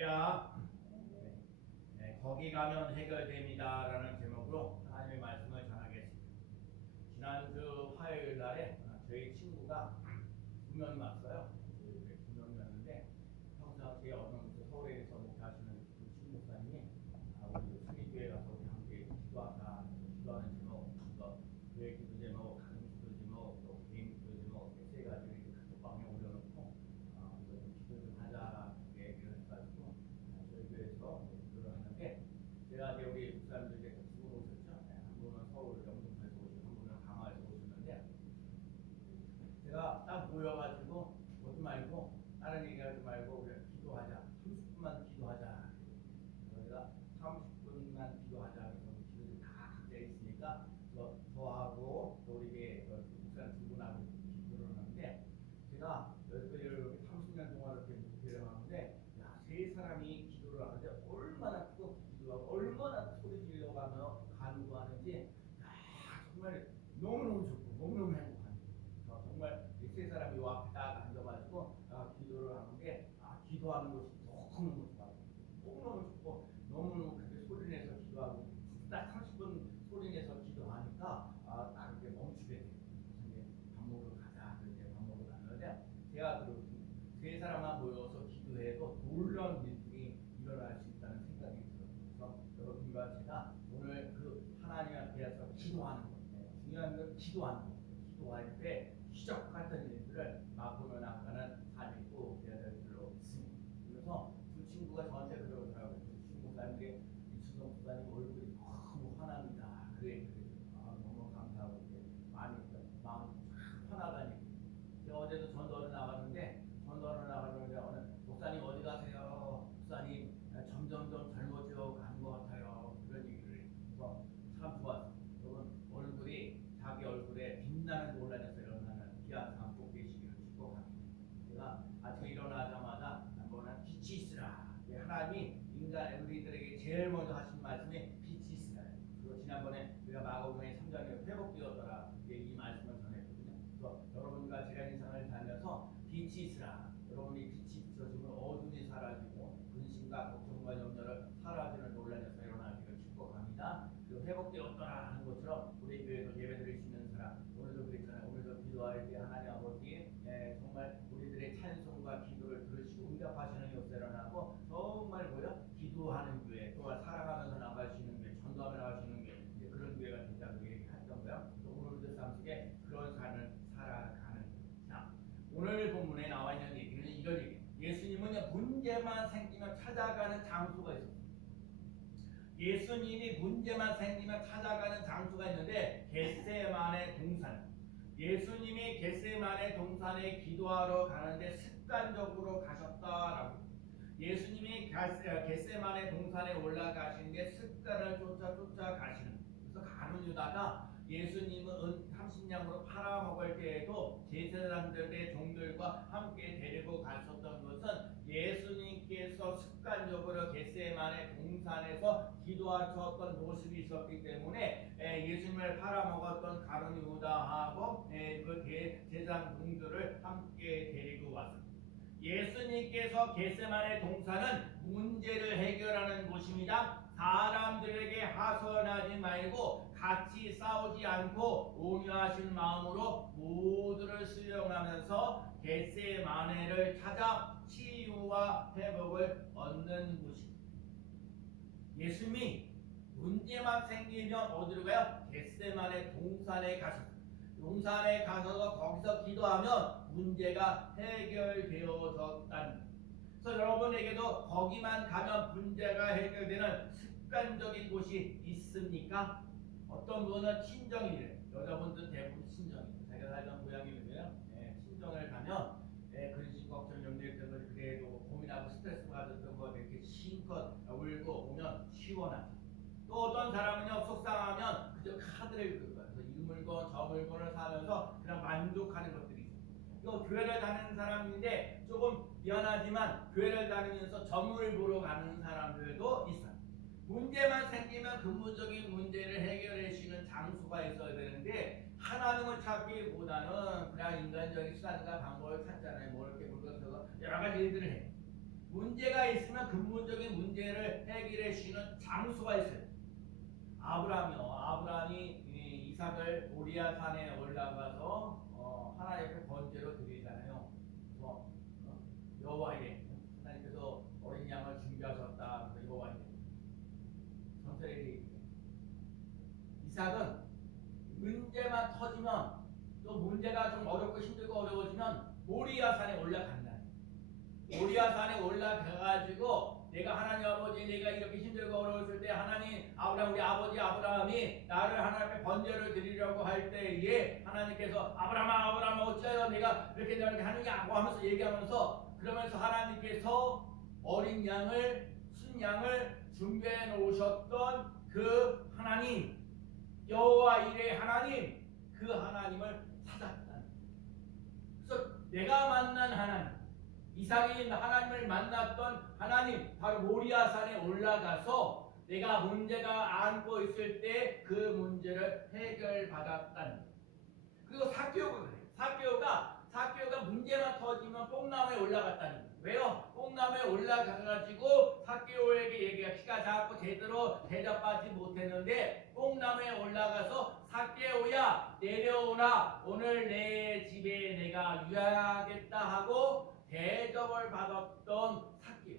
야, 거기 가면 해결됩니다라는 제목으로 하나님의 말씀을 전하겠습니다. 지난주 화요일 날에 저희 친구가 두 명이 왔어요. 두 명이었는데 평상시에 어느 서울에서 목회하시는 그 친구 목사님이 우리 순위교회 가서 우리 함께 기도하자, 기도하는 제목, 교회 기도 제목, 가정 기도 제목, 또 개인 기도 제목 이렇게 세 가지를 이렇게 단톡방에 올려놓고 이거 좀 기도 좀 하자 얘기를 해가지고 저희 교회에서 기도를 하는데 제가 이제 우리 목사님들 이제 두 분 오셨죠. 한 분은 서울 영등포에서 오시고 한 분은 강화에서 오셨는데 제가 딱 모여가지고 오지 말고 다른 얘기하지 말고 우리 기도하자. 30분만 기도하자. 우리가 30분만 기도하자. 그래서 기도들이 다 각자 있으니까 저하고 또 우리 목사님 두 분하고 기도를 하는데 제가 이렇게 30년 동안 이렇게 목회를 하는데 세 사람이 기도를 하는데 얼마나 뜨겁게 기도하고 얼마나 소리 지르려가며 간구하는지 정말 너무너무 좋고 너무너무 행복합니다. 정말 이 세 사람이 요 앞에 딱 앉아가지고 기도를 하는데 기도하는 것이 너무너무 좋아요. 너무너무 좋고 너무너무 그렇게 소리 내서 기도하고 딱 30분 소리 내서 기도하니까 딱 이렇게 멈추게 돼요. 그래서 이제 밥 먹으러 가자. 이제 밥 먹으러 갔는데 제가 세 사람만 모여서 기도해도 놀라운 일들이 일어날 수 있다는 생각이 들어요. 그래서 여러분과 제가 오늘 그 하나님 앞에서 기도하는 것, 중요한 건 기도하는 것. 기도할 때 기적 같은 일들을 맛보며 나가는 삶이 꼭 되어야 될 줄로 믿습니다. 그래서 두 친구가 저한테 그러더라고요. 두 목사님께 이춘성 목사님 얼굴이 너무 환합니다. 그 얘기를 너무 감사하고 마음이 환하다니. 어제도 전도를 나갔는데 오늘 목사님 어디 가세요? 목사님 점점점 젊어져 가는 것 같아요. 그런 얘기를 해서 참 좋았어요. 여러분 얼굴이 자기 얼굴에 빛나는 논란에서 일어나는 귀한 삶 꼭 되시기를 축복합니다. 제가 아침에 일어나자마자 한번은 빛이 있으라. 하나님이 인간 우리들에게 제일 먼저 하신 말씀이 빛이 있으라. 그리고 지난번에 우리가 마가복음의 3장에 회복되었더라 이 말씀을 전했거든요. 그래서 여러분과 제가 인생을 살면서 빛이 있으라. 여러분이 빛이 비춰지면 어둠이 사라지고 근심과 걱정과 염려를 사라지는 논란에서 일어나기를 축복합니다. 그 회복되었더라 하는 것처럼 우리 교회에서 예배드릴 수 있는 사람 오늘도 그랬잖아요. 오늘도 기도할 때 하나님 아버지 정말 우리들의 찬송과 기도를 들으시고 응답하시는 역사 일어나고 정말 기도하는 교회 또 사랑하면서 나갈 수 있는 교회 전도하며 나갈 수 있는 교회 이제 그런 교회가 된다고 얘기했던 거예요. 오늘도 삶 속에 그런 삶을 살아가는 거예요. 자, 오늘 본문에 나와 있는 얘기는 이런 얘기예요. 예수님은 문제만 생기면 찾아가는 장소가 있어요. 예수님이 문제만 생기면 찾아가는 장소가 있는데 겟세마네 동산. 예수님이 겟세마네 동산에 기도하러 가는데 습관적으로 가셨다라고. 예수님이 겟세마네 동산에 올라가시는데 습관을 쫓아 가시는. 그래서 가룟 유다가 예수님은 30냥으로 팔아먹을 때에도 제사장들의 종들과 함께 데리고 가셨던 것은 예수님께서 습관적으로 겟세마네 동산에서 기도하셨던 모습이 있었기 때문에 예수님을 팔아먹었던 가룟 유다하고 그 제사장 종들을 함께 데리고 왔습니다. 예수님께서 겟세마네 동산은 문제를 해결하는 곳입니다. 사람들에게 하소연하지 말고 같이 싸우지 않고 온유하신 마음으로 모두를 수용하면서 겟세마네를 찾아 치유와 회복을 얻는 곳입니다. 예수님이 문제만 생기면 어디로 가요? 겟세마네 동산에 가셨습니다. 동산에 가서 거기서 기도하면 문제가 해결되어졌다는. 그래서 여러분에게도 거기만 가면 문제가 해결되는 습관적인 곳이 있습니까? 어떤 분은 친정이래요. 여자분들 대부분 친정이에요. 자기가 살던 고향이래요. 친정을 가면 근심 걱정 염려 때문에 그래도 고민하고 스트레스 받았던 거 이렇게 실컷 울고 오면 시원하죠. 또 어떤 사람은요 속상하면 그저 카드를 긁어요. 그래서 이 물건 저 물건을 사면서 그냥 만족하는 것들이 있어요. 이거 교회를 다니는 사람인데 조금 미안하지만 교회를 다니면서 점을 보러 가는 사람들도 있어요. 문제만 생기면 근본적인 문제를 해결해 주시는 장소가 있어야 되는데 하나님을 찾기보다는 그냥 인간적인 수단과 방법을 찾잖아요. 뭐 이렇게 물건 사서 여러 가지 일들을 해요. 문제가 있으면 근본적인 문제를 해결해 주시는 장소가 있어요. 아브라함이 이삭을 모리아 산에 올라가서 하나님께 번제로 드리잖아요. 여호와에게 하나님께서 어린 양을 준비하셨다. 여호와에게 전설의 이삭은 문제만 터지면 또 문제가 좀 어렵고 힘들고 어려워지면 모리아 산에 올라간다. 모리아 산에 올라가가지고 내가 하나님 아버지 내가 이렇게 힘들고 어려웠을 때 하나님 우리 아버지 아브라함이 나를 하나님께 번제를 드리려고 할 때에 하나님께서 아브라함아 어찌하여 내가 이렇게 하느냐고 하면서 얘기하면서 그러면서 하나님께서 어린 양을 순양을 준비해 놓으셨던 그 하나님 여호와 이레 하나님 그 하나님을 찾았다. 그래서 내가 만난 하나님 이삭이 하나님을 만났던 하나님 바로 모리아 산에 올라가서 내가 문제가 안고 있을 때 그 문제를 해결받았다는 거예요. 그리고 사개오가 그래요. 사개오가 문제만 터지면 뽕나무에 올라갔다는 거예요. 왜요? 뽕나무에 올라가가지고 사개오에게 얘기가 키가 작고 제대로 대접받지 못했는데 뽕나무에 올라가서 사개오야 내려오라 오늘 내 집에 내가 유하겠다 하고 대접을 받았던 사개오.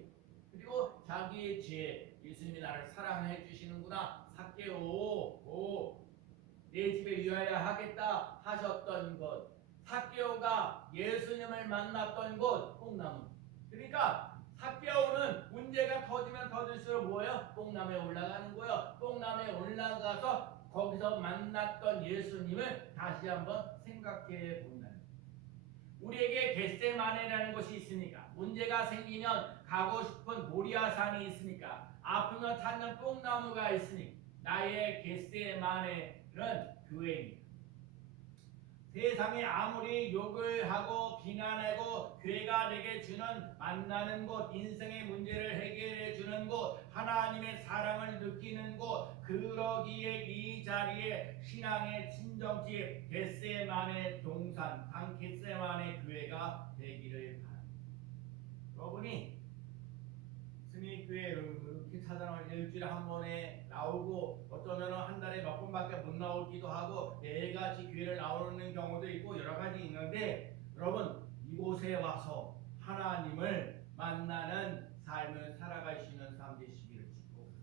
그리고 자기의 지혜 예수님이 나를 사랑해 주시는구나 사개오 내 집에 유하여 하겠다 하셨던 것 사개오가 예수님을 만났던 곳 뽕나무. 그러니까 사개오는 문제가 터지면 터질수록 뭐예요? 뽕나무에 올라가는 거예요. 뽕나무에 올라가서 거기서 만났던 예수님을 다시 한번 생각해 본다는 거예요. 우리에게 겟세마네라는 곳이 있으니까 문제가 생기면 가고 싶은 모리아 산이 있으니까 아프면 찾는 뽕나무가 있으니 나의 겟세마네는 교회입니다. 세상에 아무리 욕을 하고 비난하고 교회가 내게 주는 만나는 곳 인생의 문제를 해결해 주는 곳 하나님의 사랑을 느끼는 곳 그러기에 이 자리에 신앙의 친정집 겟세마네 동산 강 겟세마네 교회가 되기를 바랍니다. 여러분이 스님교회 이렇게 찾아나오면 일주일에 한 번에 나오고 어쩌면 한 달에 몇 번밖에 못 나오기도 하고 매일같이 교회를 나오는 경우도 있고 여러 가지 있는데 여러분 이곳에 와서 하나님을 만나는 삶을 살아가시는 삶 되시기를 축복합니다.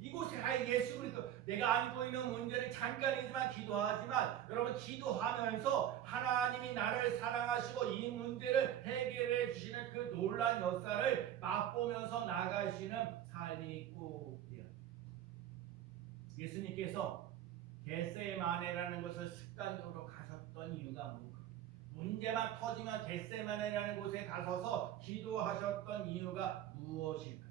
이곳에 예수 그리스도 내가 안고 있는 문제를 잠깐이지만 기도하지만 여러분 기도하면서 하나님이 나를 사랑하시고 이 문제를 해결해 주시는 그 놀라운 역사를 맛보면서 나가시는 삶이 꼭 돼요. 예수님께서 겟세마네라는 것을 습관적으로 가셨던 이유가 뭔가? 문제만 터지면 겟세마네라는 곳에 가서서 기도하셨던 이유가 무엇일까?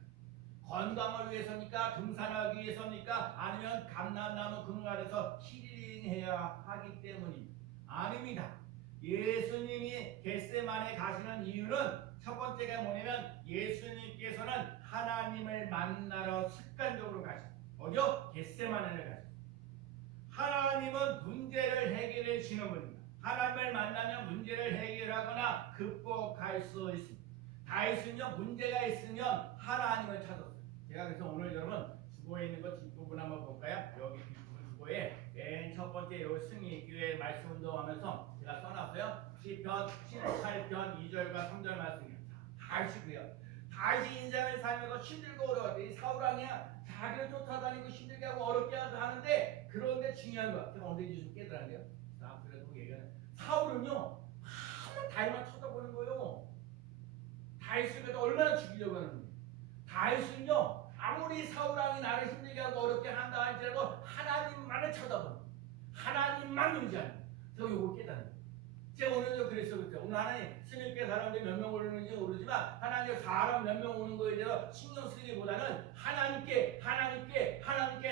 건강을 위해서입니까? 등산하기 위해서입니까? 아니면 감람나무 그늘 아래서 힐링해야 하기 때문입니다. 아닙니다. 예수님이 겟세마네 가시는 이유는 첫 번째가 뭐냐면 예수님께서는 하나님을 만나러 습관적으로 가셨어요. 어디요? 겟세마네를 가셨어요. 하나님은 문제를 해결해 주시는 분입니다. 하나님을 만나면 문제를 해결하거나 극복할 수 있습니다. 다윗은요 문제가 있으면 하나님을 찾았어요. 제가 그래서 오늘 여러분 주보에 있는 것 뒷부분 한번 볼까요? 여기 뒷부분 주보에 맨 첫 번째 요 승리교회 말씀 운동하면서 제가 써놨어요. 시편 18편 2절과 3절 말씀이에요. 다윗이 그래요. 다윗이 인생을 살면서 힘들고 어려웠대. 사울왕이야 자기를 쫓아다니고 힘들게 하고 어렵게 하는데 그런데 중요한 거 제가 언제 좀 깨달았는데요. 자 그래도 얘기하는 사울은요 한번 다윗만 쳐다보는 거예요. 다윗을 그래도 얼마나 죽이려고 하는 거예요. 다윗은요 아무리 사울왕이 나를 힘들게 하고 어렵게 한다 할지라도 하나님만을 쳐다보는 하나님만 의지하는 저 요거 깨닫는 거예요. 제가 오늘도 그랬어요. 오늘 하나님 스님께 사람들이 몇 명 오는지 모르지만 하나님 사람 몇 명 오는 거에 대해서 신경 쓰기보다는 하나님께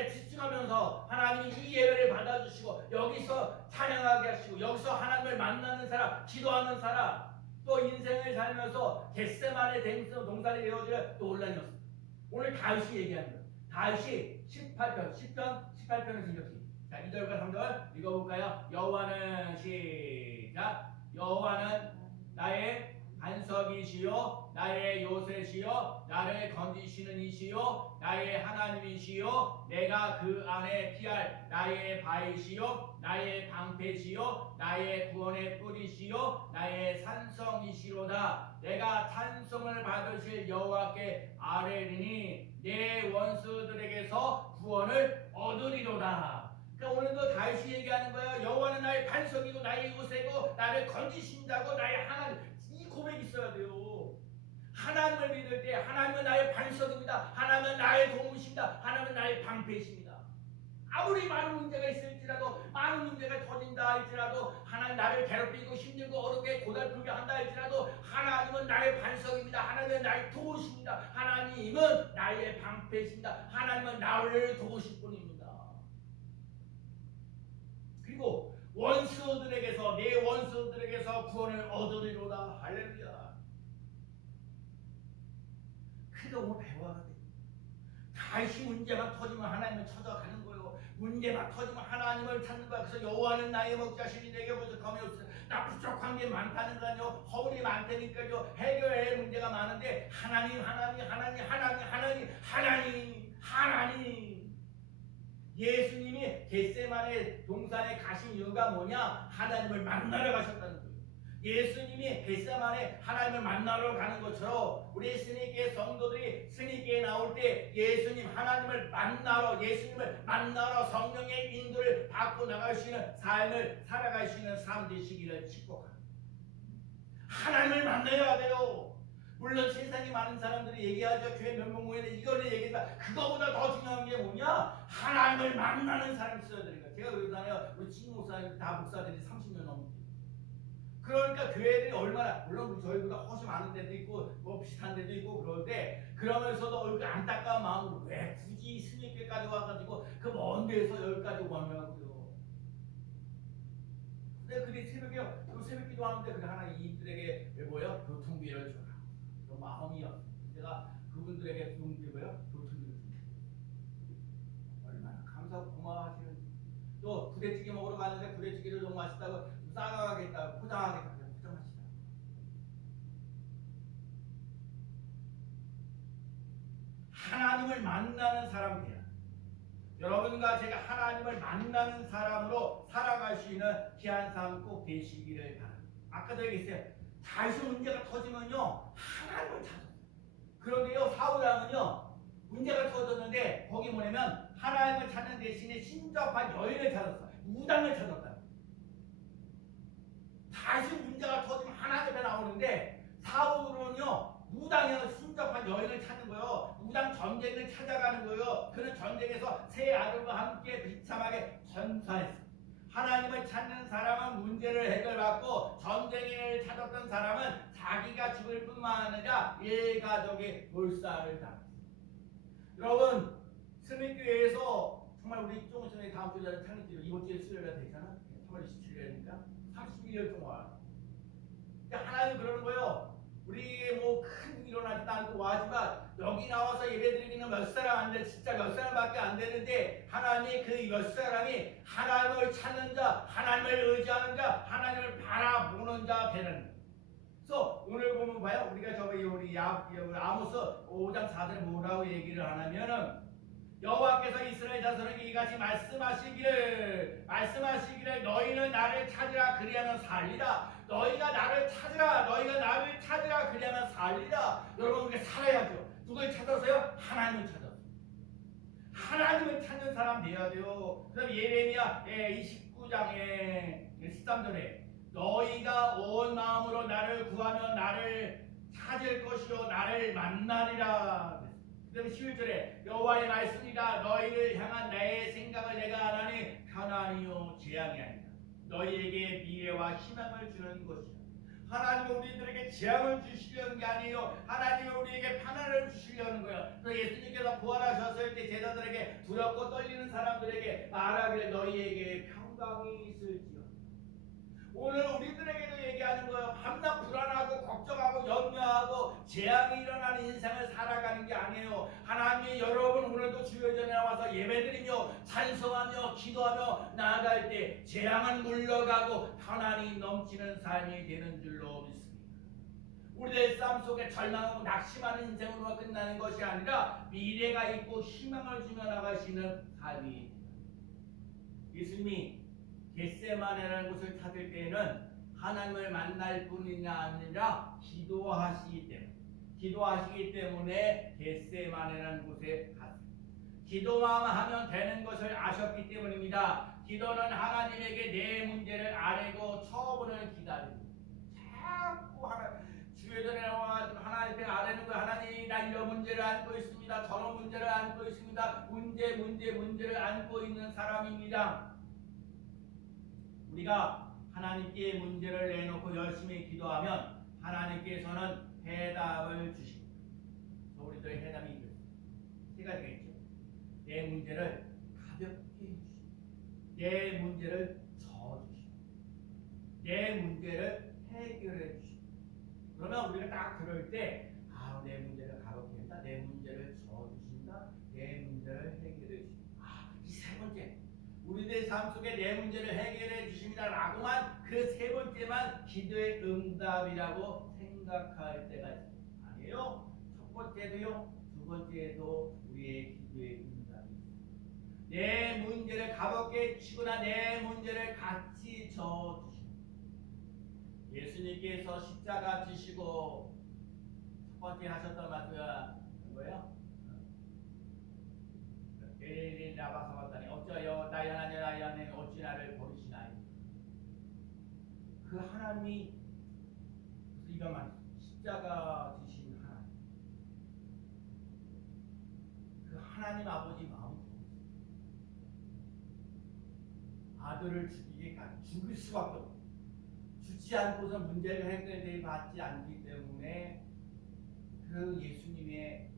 집중하면서 하나님이 이 예배를 받아주시고 여기서 찬양하게 하시고 여기서 하나님을 만나는 사람 기도하는 사람 또 인생을 살면서 겟세마네 동산이 되어질 논란이 없습니다. 오늘 다윗이 얘기하는 거예요. 다윗이 10편 18편에서 이렇게 자 2절과 3절 읽어볼까요? 여호와는 시작 여호와는 나의 반석이시요 나의 요새시요 나를 건지시는 이시요 나의 하나님이시요 내가 그 안에 피할 나의 바위시요 나의 방패시요 나의 구원의 뿌리시요 나의 산성이시로다. 내가 찬송을 받으실 여호와께 아뢰리니 내 원수들에게서 구원을 얻으리로다. 그러니까 오늘도 다시 얘기하는 거예요. 여호와는 나의 반석이고 나의 요새고 나를 건지신다고 나의 하나님. 이 고백이 있어야 돼요. 하나님을 믿을 때 하나님은 나의 반석입니다. 하나님은 나의 도무십니다. 하나님은 나의 방패이십니다. 아무리 많은 문제가 있을지라도 많은 문제가 터진다 할지라도 하나님 나를 괴롭히고 힘들고 어렵게 고달프게 한다 할지라도 하나님은 나의 반석입니다. 하나님은 나의 도우십니다. 하나님은 나의 방패이십니다. 하나님은 나를 도우실 분입니다. 그리고 원수들에게서 내 원수들에게서 구원을 얻으리로다. 할렐루야. 그게 오늘 배워야 돼. 다시 문제가 터지면 하나님을 찾아가는 거예요. 문제가 터지면 하나님을 찾는 거야. 그래서 여호와는 나의 목자시니 내게 부족함이 없으라. 나 부족한 게 많다는 거 아니요. 허물이 많다니까요. 해결할 문제가 많은데 하나님. 예수님이 겟세마네 동산에 가신 이유가 뭐냐? 하나님을 만나러 가셨다는 거예요. 예수님이 겟세마네 하나님을 만나러 가는 것처럼 우리 스님교회 성도들이 스님교회에 나올 때 예수님을 만나러 성령의 인도를 받고 나갈 수 있는 삶을 살아갈 수 있는 삶 되시기를 축복합니다. 하나님을 만나야 돼요. 물론 세상에 많은 사람들이 얘기하죠. 교회 명목모임에 이거를 얘기한다. 그거보다 더 중요한 게 뭐냐? 하나님을 만나는 사람이 있어야 되니까. 제가 그러잖아요. 우리 친구 목사님 다 목사들이 30년 넘게. 그러니까 교회들이 얼마나, 물론 저희보다 훨씬 많은 데도 있고 뭐 비슷한 데도 있고 그런데 그러면서도 그 안타까운 마음으로 왜 굳이 스님교회까지 와가지고 그 먼 데에서 여기까지 오냐고요. 근데 그들이 새벽 기도하는데 그게 하나 이들에게 뭐예요? 교통비를 줘라. 그 마음이요. 제가 그분들에게 교통비를 얼마나 감사하고 고마워하시는지. 또 부대찌개 먹으러 갔는데 부대찌개를 너무 맛있다고 싸가겠다, 포장하겠다, 포장하시다. 하나님을 만나는 사람 돼요. 여러분과 제가 하나님을 만나는 사람으로 살아갈 수 있는 귀한 삶 꼭 되시기를 바랍니다. 아까도 얘기했어요. 다시 문제가 터지면요 하나님을 찾아요. 그런데요 사울왕은요 문제가 터졌는데 거기 뭐냐면 하나님을 찾는 대신에 신접한 여인을 찾았어요. 무당을 찾았다. 다시 문제가 터지면 하나님 앞에 나오는데 사울은요 무당에 신접한 여인을 찾는 거예요. 무당 전쟁을 찾아가는 거예요. 그는 전쟁에서 세 아들과 함께 비참하게 전사했어요. 하나님을 찾는 사람은 문제를 해결받고 전쟁을 찾았던 사람은 자기가 죽을 뿐만 아니라 일가족의 몰살을 당했어요. 여러분 스님교회에서 정말 우리 조금 전에 다음 주에 창립기도 이번 주에 수요일에 되잖아. 3월 27일이니까 31년 동안 하나님 그러는 거예요. 우리 뭐 큰 일어나지도 않고 와지만 여기 나와서 예배드리기는 몇 사람 안 돼. 진짜 몇 사람밖에 안 되는데 하나님이 그 몇 사람이 하나님을 찾는 자, 하나님을 의지하는 자, 하나님을 바라보는 자 되는. 그래서 오늘 보면 봐요. 우리가 저기 우리 아모스 5장 4절에 뭐라고 얘기를 하냐면은 여호와께서 이스라엘 자손에게 이같이 말씀하시기를 너희는 나를 찾으라 그리하면 살리라. 너희가 나를 찾으라 그리하면 살리라. 여러분 우리가 살아야죠. 누굴 찾아서요? 하나님을 찾아서. 하나님을 찾는 사람 되어야 돼요. 그 다음에 예레미야 29장에 13절에 너희가 온 마음으로 나를 구하면 나를 찾을 것이요 나를 만나리라. 그 다음에 11절에 여호와의 말씀이다. 너희를 향한 나의 생각을 내가 아나니 편안히요 재앙이 아니다. 너희에게 미래와 희망을 주는 것이다. 하나님은 우리들에게 재앙을 주시려는 게 아니에요. 하나님은 우리에게 평안을 주시려는 거예요. 그래서 예수님께서 부활하셨을 때 제자들에게 두렵고 떨리는 사람들에게 말하기를 너희에게 평강이 있을지어다. 오늘 우리들에게도 얘기하는 거예요. 밤낮 불안하고 걱정하고 염려하고 재앙이 일어나는 인생을 살아가는 게 아니에요. 하나님이 여러분 오늘도 주여 전에 나와서 예배드리며 찬송하며 기도하며 나아갈 때 재앙은 물러가고 평안이 넘치는 삶이 되는 줄로 믿습니다. 우리의 삶 속에 절망하고 낙심하는 인생으로 끝나는 것이 아니라 미래가 있고 희망을 주며 나가시는 삶이 예수님이 겟세마네라는 곳을 찾을 때에는 하나님을 만날 뿐이 아니라 기도하시기 때문에 겟세마네라는 곳에 갔습니다. 기도만 하면 되는 것을 아셨기 때문입니다. 기도는 하나님에게 내 문제를 아뢰고 처분을 기다리고 자꾸 주의 전에 와가지고 하나님께 아뢰는 거예요. 하나님, 나 이런 문제를 안고 있습니다. 저런 문제를 안고 있습니다. 문제를 안고 있는 사람입니다. 우리가 하나님께 문제를 내놓고 열심히 기도하면 하나님께서는 해답을 주십니다. 우리들의 해답이 있습니다. 세 가지가 있죠. 내 문제를 가볍게 해주십니다. 내 문제를 져주십니다. 내 문제를 해결해 주십니다. 그러면 우리가 딱 들을 때 내 문제를 가볍게 한다. 내 문제를 져주신다. 내 문제를 해결해 주신다. 이 세 번째. 우리들 삶 속에 내 문제를 해결해 주십니다. 라고만 그 세 번째만 기도의 응답이라고 생각할 때가 있습니다. 아니에요. 첫 번째도요. 두 번째도 우리의 기도의 응답이 있습니다. 내 문제를 가볍게 주시거나 내 문제를 같이 져주십니다. 예수님께서 십자가 지시고 첫 번째 하셨던 말씀이 뭐예요? 엘리 라바사 왔다니 어쩌여 나의 하나님 어찌 나를 버리시나요? 그 하나님이 이것만 십자가 지신 하나님, 그 하나님 아버지 마음이 아들을 죽이기까지 죽일 수밖에 없어요. 죽지 않고서 문제를 해결되지 받지 않기 때문에 그 예수님의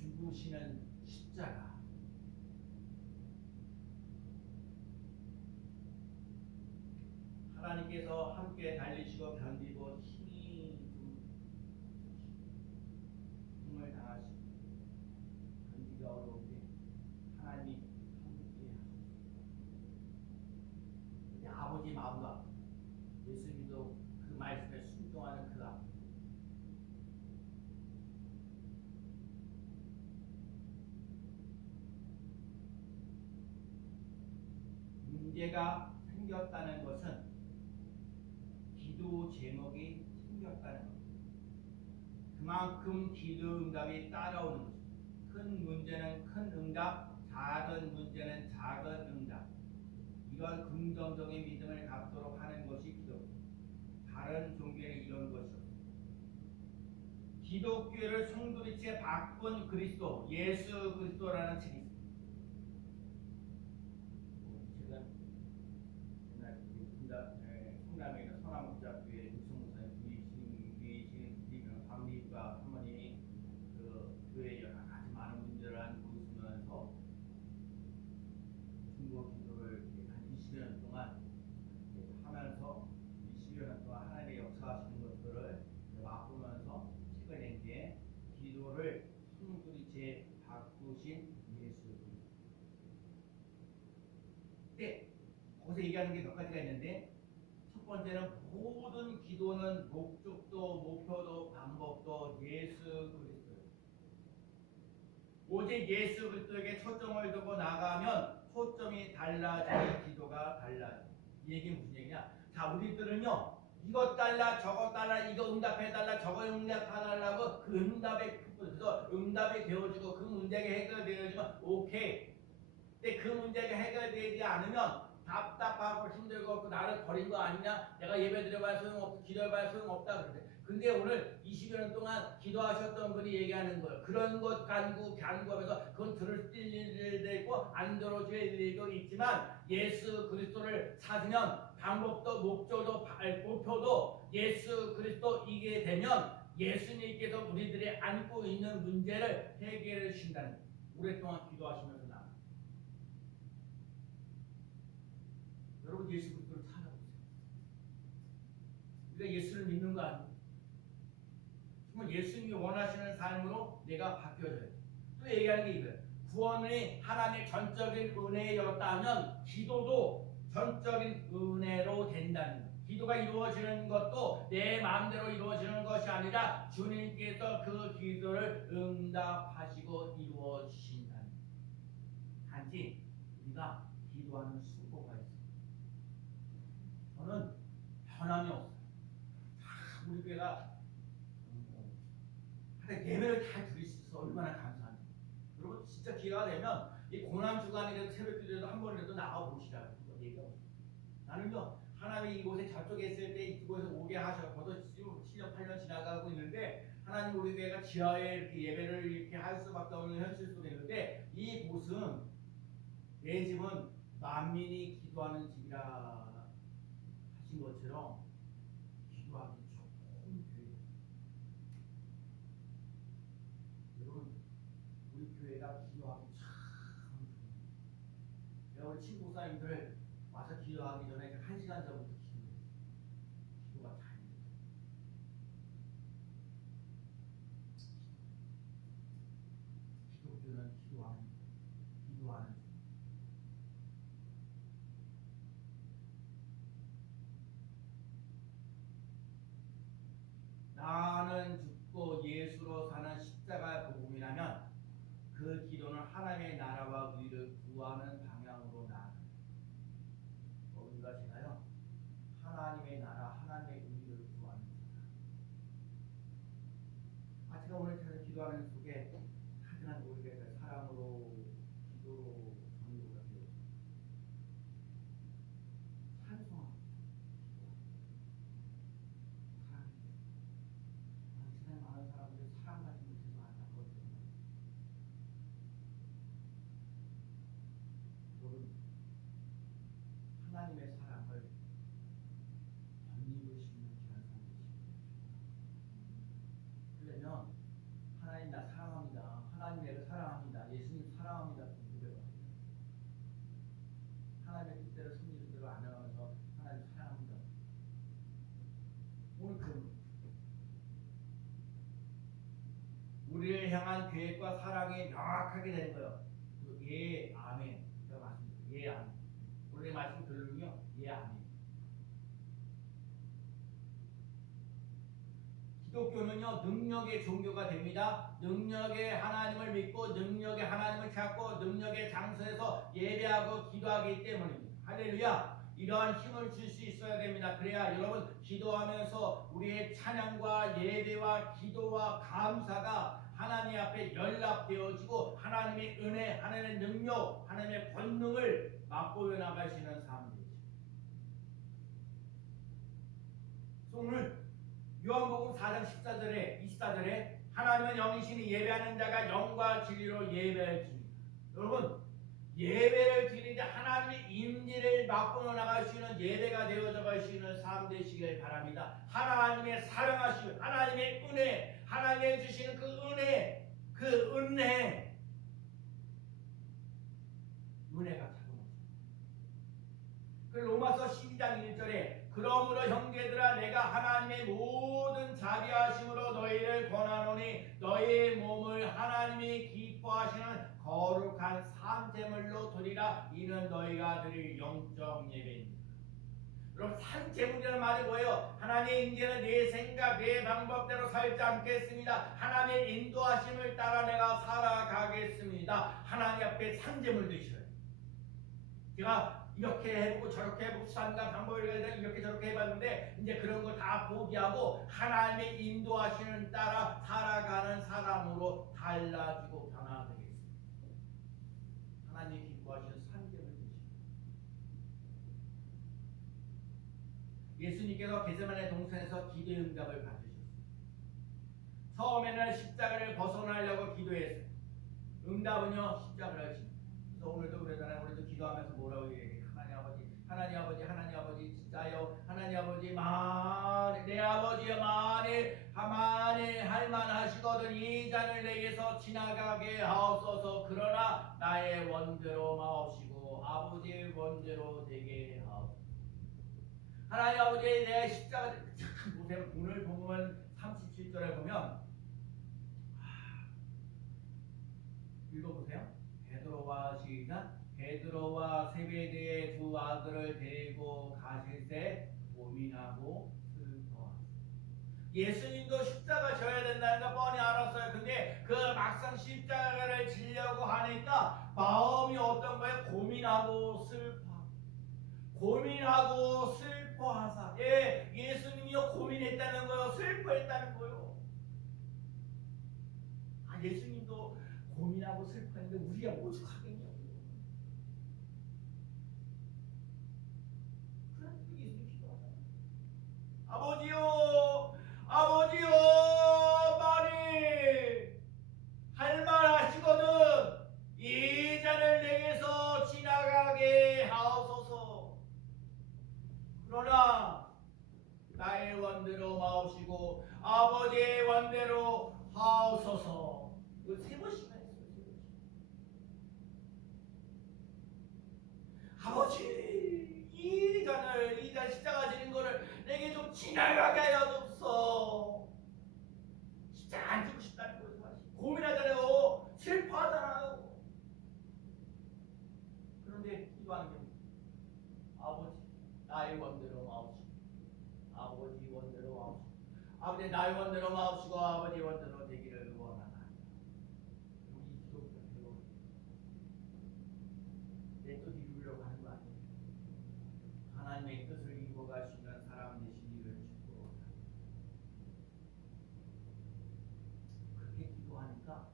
죽으시는 십자가, 하나님께서 함께 달리시고 견디고 힘을 당하시고 견디기 어려운데 하나님이 함께 하셨습니다. 아버지 마음과 예수님도 그 말씀에 순종하는 그 앞. 문제가 생겼다는 것은 기도 제목이 생겼다는 것. 그만큼 기도 응답이 따라오는 거죠. 큰 문제는 큰 응답, 작은 문제는 작은 응답. 이런 긍정적인 믿음을 갖도록 하는 것이 기도입니다. 다른 종교에는 이런 것이 없습니다. 기독교를 송두리째 바꾼 그리스도, 예수 그리스도라는 책이 있습니다. 성남에 서남목자교회 육성목사님 부이시는 박미과 사모님이 그 교회에 여러 가지 많은 문제를 안고 있으면서 중보 기도를 한 20여 년 동안 하면서 20여 년 동안 하나님의 역사하시는 것들을 맛보면서 책을 낸 뒤에 기도를 송두리째 바꾸신 예수. 근데 거기서 얘기하는 게 몇 가지가 있는데, 첫 번째는 모든 기도는 목적도 목표도 방법도 예수 그리스도. 오직 예수 그리스도에게 초점을 두고 나가면 초점이 달라지는 기도가 달라져. 이 얘기는 무슨 얘기냐? 자, 우리들은요, 이것 달라 저것 달라 이거 응답해달라 저거 응답해달라고 그 응답에 그래서 응답이 되어지고 그 문제가 해결되어지면 오케이. 근데 그 문제가 해결되지 않으면 답답하고 힘들고 나를 버린 거 아니냐? 내가 예배 드려봐야 소용없고 기도해봐야 소용없다 그러는데, 근데 오늘 20여 년 동안 기도하셨던 분이 얘기하는 거예요. 그런 것 간구하면서 그건 들을 일도 있고 안 들어줄 일도 있지만 예수 그리스도를 찾으면 방법도 목표도 예수 그리스도이게 되면 예수님께서 우리들이 안고 있는 문제를 해결해 주신다는 거예요. 오랫동안 기도하시면서 여러분 예수 그리스도를 찾아보세요. 우리가 예수를 믿는 거 아니에요? 정말 예수님이 원하시는 삶으로 내가 바뀌어져야 돼. 또 얘기하는 게 이거예요. 구원이 하나님의 전적인 은혜였다면 기도도 전적인 은혜로 된다는 거예요. 기도가 이루어지는 것도 내 마음대로 이루어지는 것이 아니라 주님께서 그 기도를 응답하시고 이루어주신다는 거예요. 단지 우리가 기도하는 수고가 있어요. 저는 변함이 없어요. 우리 교회가 예배를 다 드릴 수 있어서 얼마나 감사합니다. 여러분 진짜 기회가 되면 이 고난 주간이라도 새벽 기도에도 한 번이라도 나가 보시라고 얘기하고 싶어요. 나는요 하나님이 이곳에 저쪽에 있을 때 이곳에서 오게 하셔. 벌써 지금 7년 8년 지나가고 있는데 하나님 우리 교회가 지하에 이렇게 예배를 이렇게 할 수밖에 없는 현실 속에 있는데 이곳은 내 집은 만민이 기도하는 집이라 하신 것처럼 기도하기 좋은 교회. 여러분 우리 교회가 기도하기 참 내가 우리 친구 목사님들 와서 기도하기 전에 1시간 전부터 기도가 잘 돼요. 기독교는 기도하는 나는 죽고 예수로 사는 십자가 복음이라면 그 기도는 하나님의 나라와 의를 구하는 방향으로 나아갑니다. 우리가 제가요 하나님의 나라, 하나님의 의를 구하는 자. 제가 오늘 기도하는 속에 하지만 우리가 사랑으로 기도로 전도가 되었습니다. 찬송하고 세상 많은 사람들이 사랑 가지 못해서 안타까웠거든요. 여러분 하나님의 사랑을 덧입을 수 있는 귀한 사람이십니다. 그러면 하나님 나 사랑합니다. 하나님 내가 사랑합니다. 예수님 사랑합니다. 하나님의 뜻대로 승리대로 안 나가면서 하나님 사랑합니다. 오늘 우리를 향한 계획과 사랑이 명확하게 되는 거예요. 예, 아멘. 제가 말씀드립니다. 예, 아멘. 오늘의 말씀 결론이요. 예, 아멘. 기독교는요 능력의 종교가 됩니다. 능력의 하나님을 믿고 능력의 하나님을 찾고 능력의 장소에서 예배하고 기도하기 때문입니다. 할렐루야. 이러한 힘을 줄 수 있어야 됩니다. 그래야 여러분 기도하면서 우리의 찬양과 예배와 기도와 감사가 하나님 앞에 연락되어지고 하나님의 은혜, 하나님의 능력, 하나님의 권능을 맛보여 나가시는 삶이 되죠. 오늘 요한복음 4장 14절에 24절에 하나님은 영이시니 예배하는 자가 영과 진리로 예배를 드립니다. 여러분 예배를 드리는데 하나님의 임재를 맛보며 나가시는 예배가 되어져 가시는 삶 되시길 바랍니다. 하나님의 사랑하시고 하나님의 은혜, 하나님의 주시는 그 은혜, 그 은혜가 차고 그 로마서 12장 1절에 그러므로 형제들아 내가 하나님의 모든 자비하심으로 너희를 권하노니 너희의 몸을 하나님이 기뻐하시는 거룩한 산제물로 드리라. 이는 너희가 드릴 영적 예배입니다. 여러분 산제물이라는 말이 뭐예요? 하나님 이제는 내 생각 내 방법대로 살지 않겠습니다. 하나님의 인도하심을 따라 내가 살아가겠습니다. 하나님 앞에 산제물 되시라요. 제가 이렇게 해보고 저렇게 해보고 수단과 방법을 이렇게 저렇게 해봤는데 이제 그런 걸 다 포기하고 하나님의 인도하시는 따라 살아가는 사람으로 달라지고 변화되겠습니다. 하나님이 기뻐하시는 산재를 주십니다. 예수님께서 게세마네 동산에서 기도의 응답을 받으셨습니다. 처음에는 십자가를 벗어나려고 기도했어요. 응답은요 십자가를 하십니다. 그래서 오늘도 그러잖아요. 우리도 기도하면서 뭐라고 얘기해요? 하나님 아버지 진짜요. 하나님 아버지 만일 내 아버지여 만일 할만하시거든 이 잔을 내게서 지나가게 하옵소서. 그러나 나의 원대로 마옵시고 아버지의 원대로 되게 하옵소서. 하나님 아버지 내 십자가 참 보세요. 오늘 본문 37절에 보면 읽어보세요. 베드로와 시작. 베드로와 세베대의 두 아들을 데리고 가실 때 몸이 고민하고 슬퍼하사. 예수님도 십자가 져야 된다는 거 뻔히 알았어요. 근데 그 막상 십자가를 지려고 하니까 마음이 어떤 거예요? 고민하고 고민하고 슬퍼하사. 예, 예수님이요 고민했다는 거요, 슬퍼했다는 거요. 아, 예수님도 고민하고 슬퍼했는데 우리가 오죽하겠냐고요. 그런데 예수님 기도하잖아요. 아버지요, 아버지요, 만일 할만하시거든 이 잔을 내게서 지나가게 하옵소서. 그러나 나의 원대로 마옵시고 아버지의 원대로 하옵소서. 이거 3번씩이나 했어요. 3번씩. 아버지 이 잔 십자가 지는 거를 내게 좀 지나가게 하옵소서. 십자가 안 지고 싶다는 거예요. 고민하잖아요. 슬퍼하잖아요. 그런데 기도하는 게 아버지 나의 원대로 마옵시고 아버지 원대로 마옵시고 아버지 나의 원대로 마옵시고 아버지 원대로 되기를 원하나이다. 우리 기도부터 배워. 내 뜻 이루려고 하는 거 아니에요. 하나님의 뜻을 이루어가시는 사람 되신 이를 축복합니다. 그렇게 기도하니까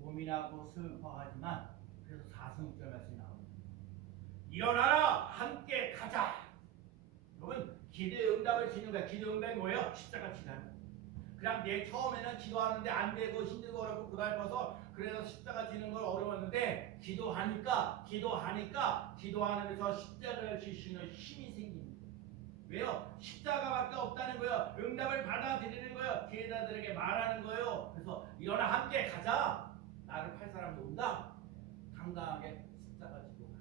고민하고 슬퍼하지만 그래서 4성절 말씀이 나옵니다. 일어나라 함께 가자. 여러분 기도의 응답을 지는 거야. 기도 응답이 뭐예요? 십자가 지나는 거야. 그냥 내 처음에는 기도하는데 안 되고 힘들고 어렵고 고달퍼서 그래서 십자가 지는 걸 어려웠는데 기도하니까 기도하면서 십자가를 지시는 힘이 생깁니다. 왜요? 십자가밖에 없다는 거예요. 응답을 받아들이는 거예요. 제자들에게 말하는 거예요. 그래서 일어나 함께 가자. 나를 팔 사람도 온다. 당당하게 십자가 지고 가.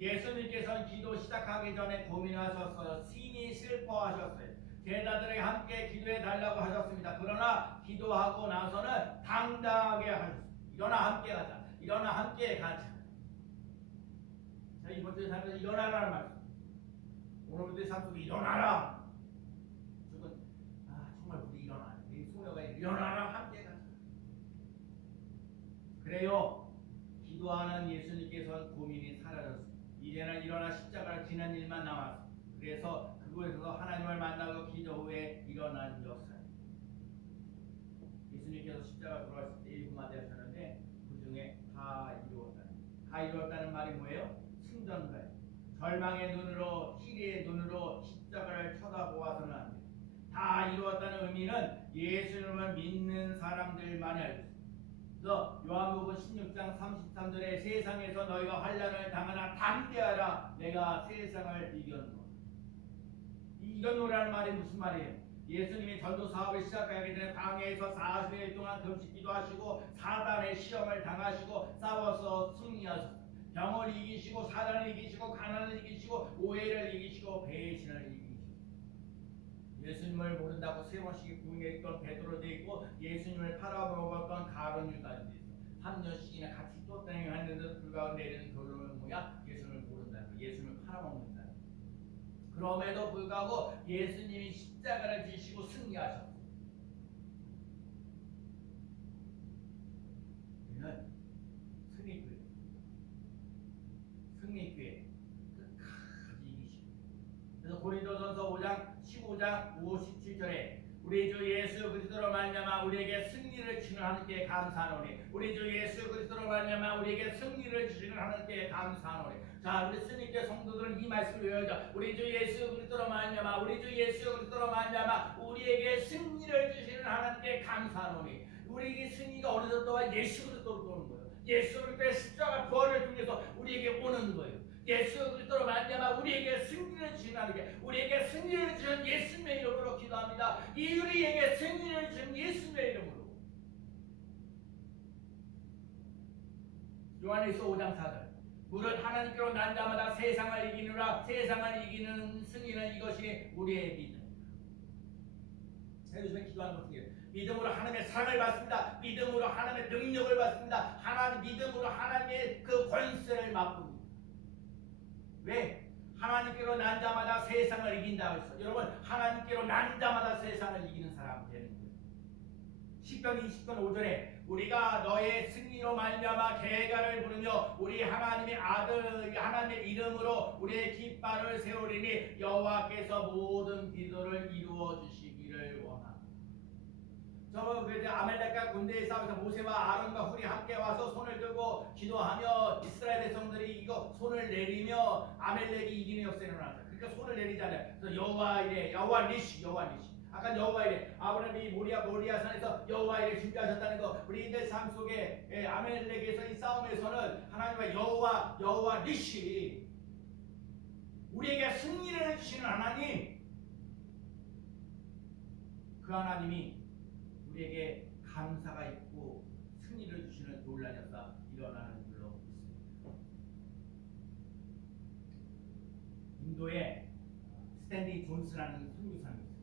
예수님께서는 기도 시작하기 전에 고민하셨어요. 심히 슬퍼하셨어요. 제자들에게 함께 기도해 달라고 하셨습니다. 그러나 기도하고 나서는 당당하게 하셨습니다. 일어나 함께 가자. 일어나 함께 가자. 자, 이번 주에 살면서 일어나라는 말씀. 오늘부터 삶 속에 일어나라. 죽은 정말 우리 일어나. 우리 소녀가 일어나라 함께 가자. 그래요. 기도하는 예수님께서는 고민이 사라졌습니다. 이제는 일어나 십자가를 지는 일만 남았습니다. 그래서 그곳에서 하나님을 만나고 기도 후에 일어난 역사. 예수님께서 십자가 돌아왔을 때 1분마디 하셨는데 그 중에 다 이루었다는 말이 뭐예요? 승전가예요. 절망의 눈으로 희리의 눈으로 십자가를 쳐다보아서는 안 돼요. 다 이루었다는 의미는 예수님을 믿는 사람들만이 알고 있습니다. 그래서 요한복음 16장 33절에 세상에서 너희가 환난을 당하나 담대하라 내가 세상을 이겼노라. 이겼노라는 말이 무슨 말이에요? 예수님이 전도 사업을 시작하기 전에 광야에서 40일 동안 금식 기도하시고 사단의 시험을 당하시고 싸워서 승리하셨어요. 병을 이기시고 사단을 이기시고 가난을 이기시고 오해를 이기시고 배신을 이기시고 예수님을 모른다고 3번씩 부인했던 베드로도 있고 예수님을 팔아먹었던 가룟 유다도 있어요. 3년씩이나 같이 쫓다니는데도 불구하고 내리는 결론은 뭐야? 예수님을 모른다는 거. 예수님을 팔아먹는다는 거. 그럼에도 불구하고 예수님이 십자가를 지시고 승리하셨어요. 우리는 승리교회 끝까지 이기시고. 그래서 고린도전서 5장 15장 57절에 우리 주 예수 그리스도로 말미암아 우리에게 승리를 주시는 하나님께 감사하노니 우리 주 예수 그리스도로 말미암아 우리에게 승리를 주시는 하나님께 감사하노니. 자, 우리 스님께 성도들은 이 말씀을 외워자. 우리 주 예수 그리스도로 말미암아 우리 주 예수 그리스도로 말미암아 우리에게 승리를 주시는 하나님께 감사하노니. 우리에게 승리가 어디서 또와 예수 그리스도로 오는 거예요. 예수 그리스도의 십자가 부활을 통해서 우리에게 오는 거예요. 예수 그리스도로 말미암아 우리에게 승리를 주시는 하나님께 우리에게 승리를 주신 예수님의 이름으로 기도합니다. 이 우리에게 승리를 주신 예수님의 이름으로. 요한일서 5장 4절 무릇 하나님께로 난 자마다 세상을 이기느라 세상을 이기는 승리는 이것이 우리의 믿음. 요즘에 기도하는 것 중에 믿음으로 하나님의 사랑을 받습니다. 믿음으로 하나님의 능력을 받습니다. 믿음으로 하나님의 그 권세를 맛봅니다. 왜? 하나님께로 난 자마다 세상을 이긴다 그랬어. 여러분 하나님께로 난 자마다 세상을 이기는 사람 되는 거예요. 시편 20편 5절에 우리가 너의 승리로 말미암아 계가를 부르며 우리 하나님의 아들 하나님의 이름으로 우리의 깃발을 세우리니 여호와께서 모든 기도를 이루어 주시기를 원합니다. 저 아멜렉과 군대의 싸움에서 모세와 아론과 훌이 함께 와서 손을 들고 기도하며 이스라엘 백성들이 이거 손을 내리며 아멜렉이 이기는 역사가 일어났다. 그러니까 손을 내리잖아요. 그래서 여호와 이레, 여호와 니시, 여호와 니시. 아까 여호와 이레, 아브라함이 모리아 산에서 여호와 이레 준비하셨다는 거. 우리들 삶 속에 아멜렉에서 이 싸움에서는 하나님과 여호와 니시, 우리에게 승리를 해주시는 하나님, 그 하나님이 우리에게 감사가 있고 승리를 주시는 놀라운 역사 일어나는 줄로 믿습니다. 인도에 스탠리 존스라는 선교사님이 있어요.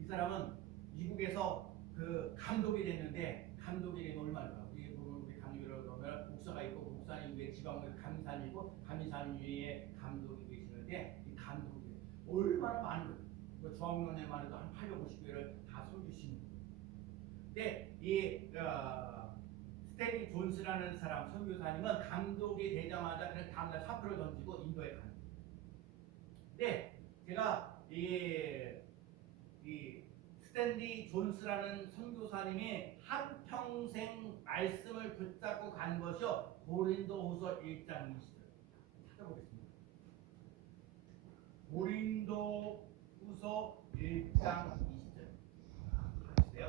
이 사람은 미국에서 그 감독이 됐는데, 감독이 되면 얼마나 우리 감리교를 보면 목사가 있고 목사님 위에 지방의 감사님이고 감리사님 위에 감독이 계시는데, 이 감독이 얼마나 많은 거예요. 중앙론에만 해도 한 850교회를 다 섬기시는 거예요. 근데 이 스탠리 존스라는 사람 선교사님은 감독이 되자마자 그냥 다음날 사표를 던지고 인도에 가는 거예요. 근데 제가 이 스탠리 존스라는 선교사님이 한평생 말씀을 붙잡고 간 것이요, 고린도후서 1장 20절. 찾아보겠습니다. 고린도후서 1장 20절. 보세요.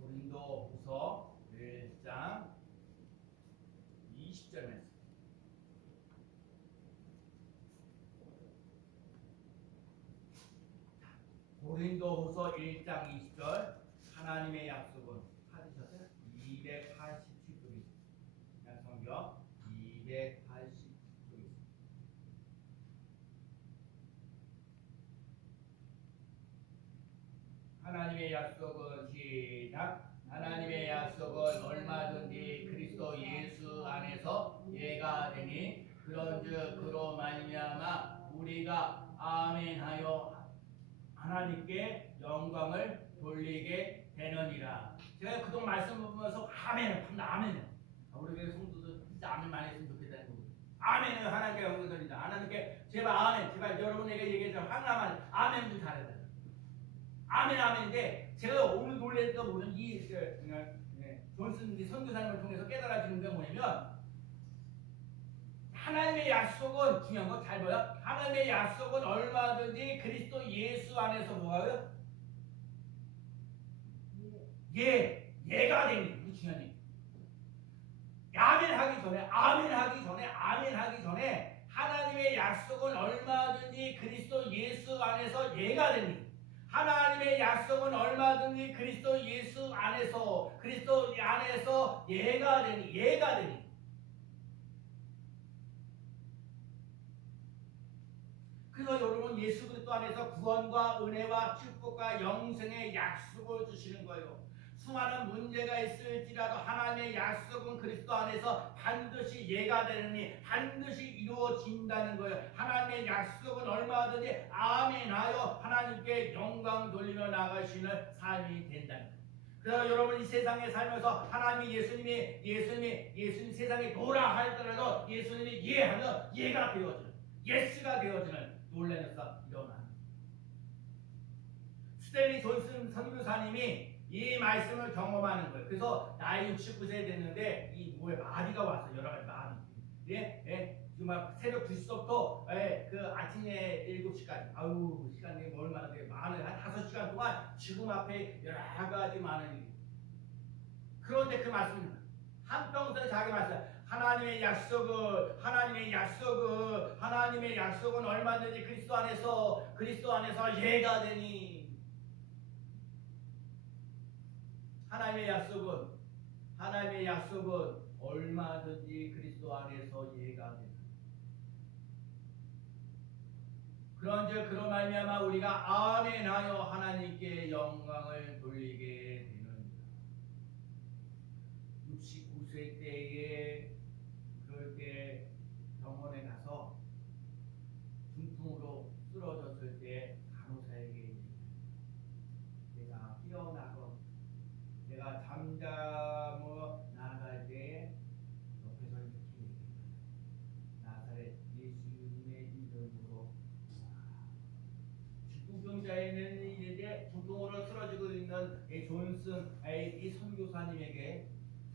고린도후서 1장 20절 말씀. 고린도후서 1장 20절. 하나님의 약속은 찾으셨어요? 287쪽이 그냥 성경 287쪽이 있습니다. 하나님의 약속은 시작. 하나님의 약속은 얼마든지 그리스도 예수 안에서 예가 되니 그런즉 그로 말미암아 우리가 아멘하여 하나님께 영광을 돌리게 되느니라. 제가 그동안 말씀 보면서 아멘, 아멘. 우리 교회 성도들 진짜 아멘 많이 했으면 좋겠다는 거예요. 아멘은 하나님께 영광을 돌린다. 하나님께 제발 아멘, 제발 여러분에게 얘기해줘. 하나만 아멘 좀 잘해야 돼. 아멘인데 제가 오늘 놀랬던 거는 이 존슨 선교사님을 통해서 깨달아지는 게 뭐냐면, 하나님의 약속은 중요한 거 잘 봐요. 하나님의 약속은 얼마든지 그리스도 예수 안에서 뭐예요? 예가 되는 게 중요한 얘기. 아멘하기 전에 하나님의 약속은 얼마든지 그리스도 예수 안에서 예가 되니, 하나님의 약속은 얼마든지 그리스도 예수 안에서 예가 되니. 그래서 여러분 예수 그리스도 안에서 구원과 은혜와 축복과 영생의 약속을 주시는 거예요. 수많은 문제가 있을지라도 하나님의 약속은 그리스도 안에서 반드시 예가 되느니 반드시 이루어진다는 거예요. 하나님의 약속은 얼마든지 아멘하여 하나님께 영광 돌리며 나가시는 삶이 된다는 거예요. 그래서 여러분 이 세상에 살면서 하나님이 예수님 세상에 도라 할지라도 예수님이 예하면 예가 되어지는, 예스가 되어지는 놀라운 역사가 일어나는. 스탠리 존슨 선교사님이 이 말씀을 경험하는 거예요. 그래서 나이 69세 됐는데 이 뭐에 마비가 왔어. 여러 가지 마비. 정말 새벽 2시부터 그 아침에 7시까지. 아우 시간이 얼마나 돼요. 많은 한 5시간 동안 지금 앞에 여러 가지 많은 일이. 그런데 그 말씀 한평생 자기 말씀. 하나님의 약속은 얼마든지 그리스도 안에서 예가 되니. 하나님의 약속은 얼마든지 그리스도 안에서 예가 되니. 그런즉 그로 말미암아 우리가 아멘하여 하나님께 영광을 돌리게 되느니라. 69세 때에